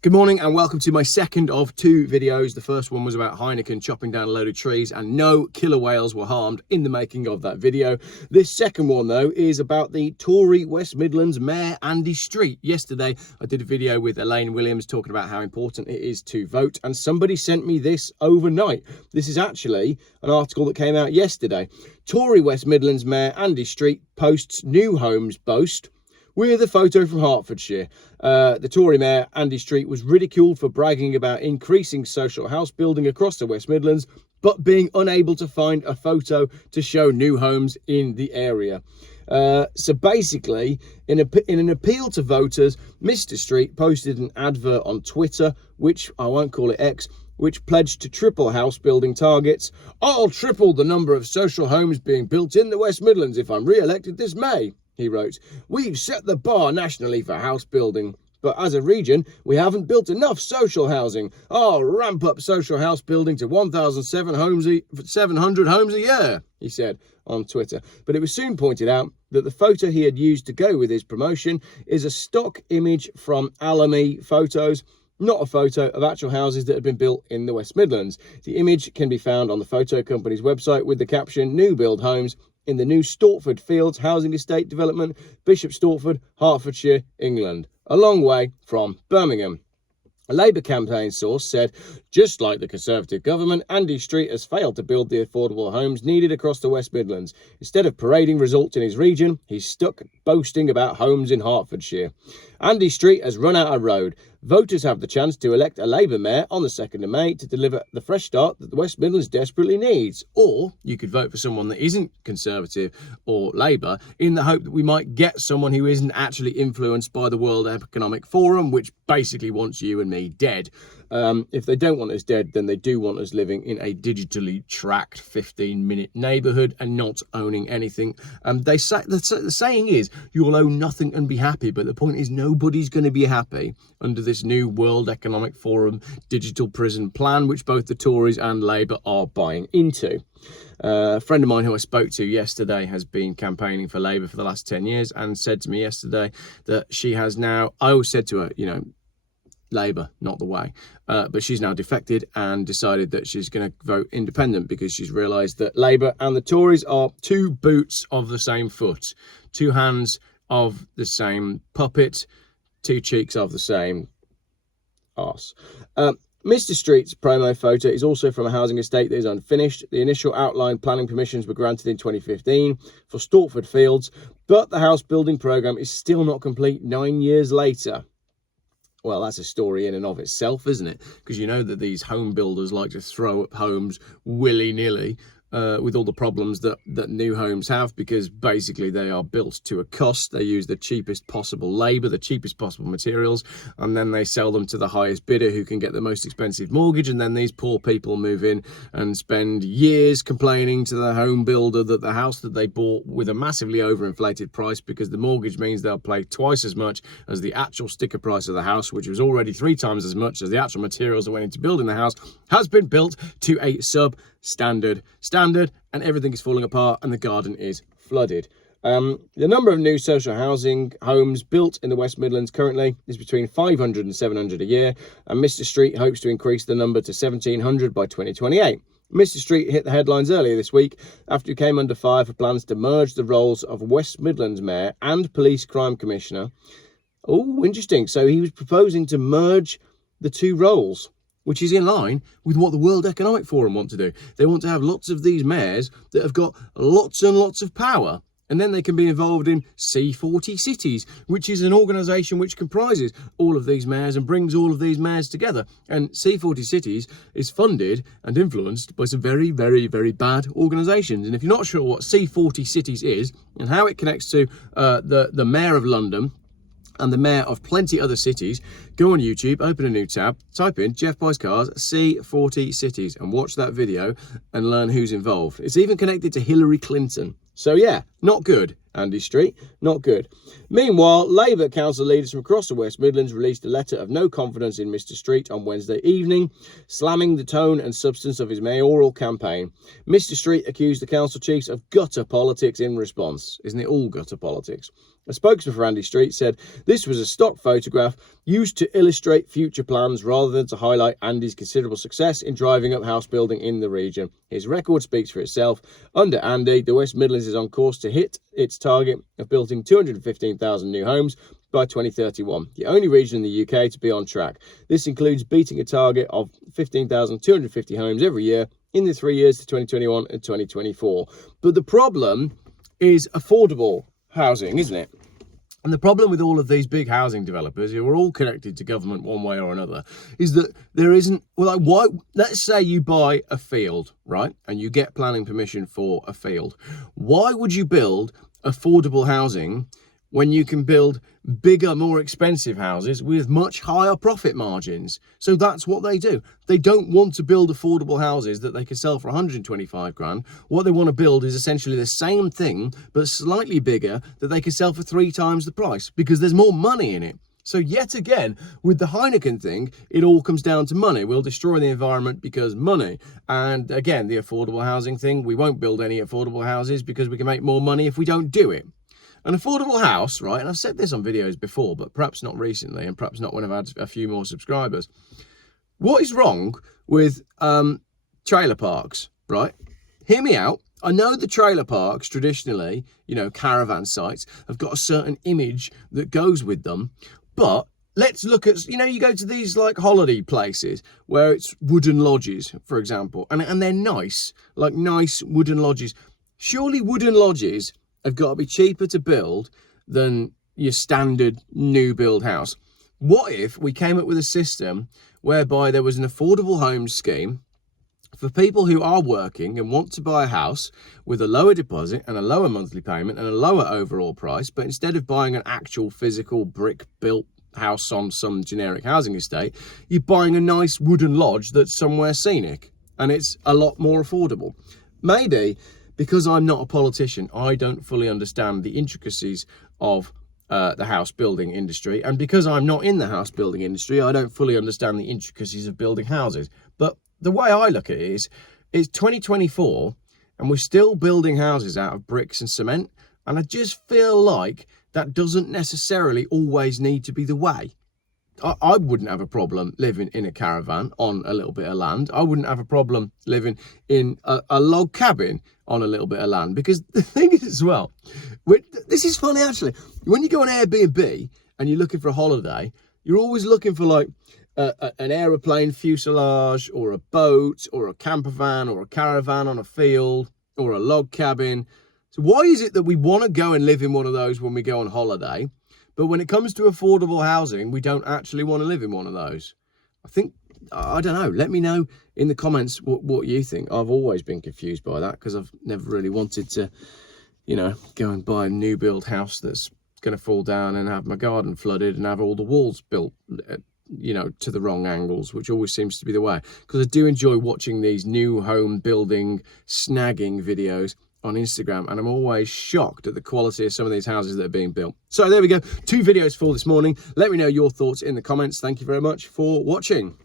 Good morning and welcome to my second of two videos. The first one was about Heineken chopping down a load of trees and no killer whales were harmed in the making of that video. This second one though is about the Tory West Midlands Mayor Andy Street. Yesterday I did a video with Elaine Williams talking about how important it is to vote, and somebody sent me this overnight. This is actually an article that came out yesterday. Tory West Midlands Mayor Andy Street posts new homes boast with a photo from Hertfordshire. The Tory Mayor Andy Street was ridiculed for bragging about increasing social house building across the West Midlands, but being unable to find a photo to show new homes in the area. So basically, in an appeal to voters, Mr. Street posted an advert on Twitter, which I won't call it X, which pledged to triple house building targets. "I'll triple the number of social homes being built in the West Midlands if I'm re-elected this May," he wrote. "We've set the bar nationally for house building, but as a region, we haven't built enough social housing. I'll ramp up social house building to 1,700 homes a year," he said on Twitter. But it was soon pointed out that the photo he had used to go with his promotion is a stock image from Alamy Photos, not a photo of actual houses that had been built in the West Midlands. The image can be found on the photo company's website with the caption "New build homes in the new Stortford Fields housing estate development, Bishop Stortford, Hertfordshire, England, a long way from Birmingham." A Labour campaign source said, "Just like the Conservative government, Andy Street has failed to build the affordable homes needed across the West Midlands. Instead of parading results in his region, he's stuck boasting about homes in Hertfordshire. Andy Street has run out of road. Voters have the chance to elect a Labour mayor on the 2nd of May to deliver the fresh start that the West Midlands desperately needs." Or you could vote for someone that isn't Conservative or Labour in the hope that we might get someone who isn't actually influenced by the World Economic Forum, which basically wants you and me dead. If they don't want us dead, then they do want us living in a digitally tracked 15-minute neighbourhood and not owning anything. The saying is, you'll own nothing and be happy, but the point is nobody's going to be happy under this new World Economic Forum digital prison plan, which both the Tories and Labour are buying into. A friend of mine who I spoke to yesterday has been campaigning for Labour for the last 10 years and said to me yesterday that she has now, I always said to her, Labour, not the way. But she's now defected and decided that she's going to vote independent because she's realised that Labour and the Tories are two boots of the same foot, two hands of the same puppet, two cheeks of the same arse. Mr. Street's promo photo is also from a housing estate that is unfinished. The initial outline planning permissions were granted in 2015 for Stortford Fields, but the house building programme is still not complete 9 years later. Well, that's a story in and of itself, isn't it? Because you know that these home builders like to throw up homes willy-nilly with all the problems that new homes have, because basically they are built to a cost. They use the cheapest possible labour, the cheapest possible materials, and then they sell them to the highest bidder who can get the most expensive mortgage, and then these poor people move in and spend years complaining to the home builder that the house that they bought with a massively overinflated price, because the mortgage means they'll pay twice as much as the actual sticker price of the house, which was already 3 times as much as the actual materials that went into building the house, has been built to a substandard standard, and everything is falling apart and the garden is flooded. The number of new social housing homes built in the West Midlands currently is between 500 and 700 a year, and Mr. Street hopes to increase the number to 1,700 by 2028. Mr. Street hit the headlines earlier this week after he came under fire for plans to merge the roles of West Midlands Mayor and Police Crime Commissioner. Oh, interesting. So he was proposing to merge the two roles, which is in line with what the World Economic Forum want to do. They want to have lots of these mayors that have got lots and lots of power, and then they can be involved in C40 Cities, which is an organisation which comprises all of these mayors and brings all of these mayors together. And C40 Cities is funded and influenced by some very, very, very bad organisations. And if you're not sure what C40 Cities is and how it connects to the Mayor of London and the mayor of plenty other cities, go on YouTube, open a new tab, type in Jeff Buys Cars C40 Cities and watch that video and learn who's involved. It's even connected to Hillary Clinton. So yeah, not good, Andy Street, not good. Meanwhile, Labour council leaders from across the West Midlands released a letter of no confidence in Mr. Street on Wednesday evening, slamming the tone and substance of his mayoral campaign. Mr. Street accused the council chiefs of gutter politics in response. Isn't it all gutter politics? A spokesman for Andy Street said this was a stock photograph used to illustrate future plans rather than to highlight Andy's considerable success in driving up house building in the region. His record speaks for itself. Under Andy, the West Midlands is on course to hit its target of building 215,000 new homes by 2031, the only region in the UK to be on track. This includes beating a target of 15,250 homes every year in the 3 years to 2021 and 2024. But the problem is affordable housing, isn't it? And the problem with all of these big housing developers, who are all connected to government one way or another, is that there isn't, well, like, why? Let's say you buy a field, right? And you get planning permission for a field. Why would you build affordable housing when you can build bigger, more expensive houses with much higher profit margins? So that's what they do. They don't want to build affordable houses that they can sell for 125 grand. What they want to build is essentially the same thing, but slightly bigger, that they can sell for 3 times the price because there's more money in it. So yet again, with the Heineken thing, it all comes down to money. We'll destroy the environment because money. And again, the affordable housing thing, we won't build any affordable houses because we can make more money if we don't do it. An affordable house, right, and I've said this on videos before, but perhaps not recently, and perhaps not when I've had a few more subscribers. What is wrong with trailer parks, right? Hear me out. I know the trailer parks, traditionally, you know, caravan sites, have got a certain image that goes with them, but let's look at, you know, you go to these like holiday places where it's wooden lodges, for example, and they're nice, like nice wooden lodges. Surely wooden lodges have got to be cheaper to build than your standard new build house. What if we came up with a system whereby there was an affordable homes scheme for people who are working and want to buy a house with a lower deposit and a lower monthly payment and a lower overall price, but instead of buying an actual physical brick built house on some generic housing estate, you're buying a nice wooden lodge that's somewhere scenic and it's a lot more affordable. Maybe because I'm not a politician, I don't fully understand the intricacies of the house building industry. And because I'm not in the house building industry, I don't fully understand the intricacies of building houses. But the way I look at it is, it's 2024 and we're still building houses out of bricks and cement. And I just feel like that doesn't necessarily always need to be the way. I wouldn't have a problem living in a caravan on a little bit of land. I wouldn't have a problem living in a log cabin on a little bit of land. Because the thing is as well, this is funny actually, when you go on Airbnb and you're looking for a holiday, you're always looking for like an aeroplane fuselage or a boat or a camper van or a caravan on a field or a log cabin. So why is it that we want to go and live in one of those when we go on holiday? But when it comes to affordable housing, we don't actually want to live in one of those. I don't know. Let me know in the comments what you think. I've always been confused by that because I've never really wanted to, you know, go and buy a new build house that's going to fall down and have my garden flooded and have all the walls built, you know, to the wrong angles, which always seems to be the way. Because I do enjoy watching these new home building snagging videos on Instagram, and I'm always shocked at the quality of some of these houses that are being built. So there we go, 2 videos for this morning. Let me know your thoughts in the comments. Thank you very much for watching.